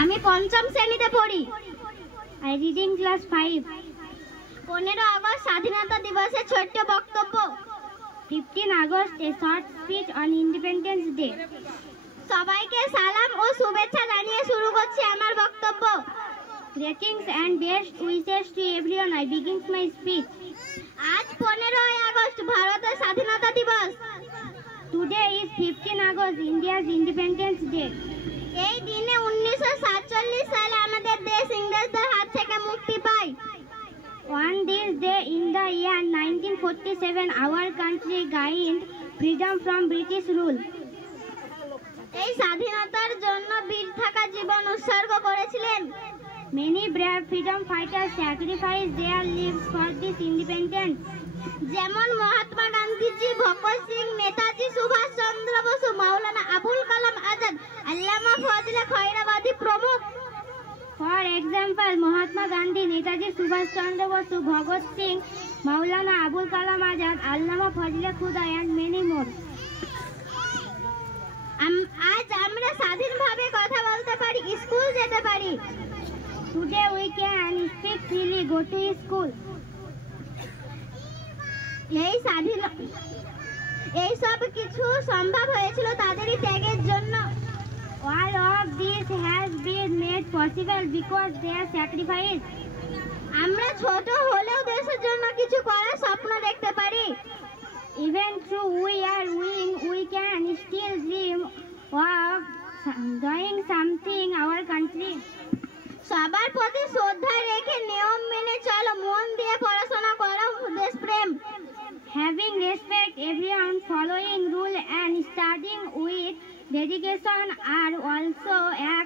আমি পঞ্চম শ্রেণীতে পড়ি। I reading class 5. 15 আগস্ট স্বাধীনতা দিবসের ছোট্ট বক্তব্য। 15 August a short speech on Independence Day. সবাইকে সালাম ও শুভেচ্ছা জানিয়ে শুরু করছি আমার বক্তব্য। Greetings and best wishes to everyone. I begin my speech. আজ 15 আগস্ট ভারতের স্বাধীনতা দিবস। Today is 15 August, India's Independence Day. এই দিনে 1947 সালে আমাদের দেশ ইংরেজদের হাত থেকে মুক্তি পায়। On this day in the year 1947, our country gained freedom from British rule. এই স্বাধীনতার জন্য বীর থাকা জীবন উৎসর্গ করেছিলেন। Many brave freedom fighters sacrificed their lives for this independence. যেমন মহাত্মা গান্ধীজি, ভগৎ সিং, নেতাজি সুভাষ চন্দ্র বসু, মাওলানা আবুল কালাম আজাদ, আল্লামা ফজলে খয়রাবাদী প্রমুখ। For example, Mahatma Gandhi, Netaji Subhash Chandra Bosu, Bhagat Singh, Maulana Abul Kalam Azad, Allama Fazle Khuda and many more. আজ আমরা স্বাধীনভাবে কথা বলতে পারি, স্কুল যেতে পারি। Today we can speak freely, go to school. এই সব কিছু সম্ভব হয়েছিল তাদেরই ত্যাগের জন্য। All of this has been made possible because their sacrifice. আমরা ছোট হলেও দেশের জন্য কিছু করার স্বপ্ন দেখতে পারি। Even though we are weak, we can still dream of doing something our country. সবার প্রতি শ্রদ্ধা রেখে নিয়ম মেনে চলো, মন দিয়ে পড়াশোনা করো, দেশপ্রেম। Having respect everyone, following rule and studying with dedication are also a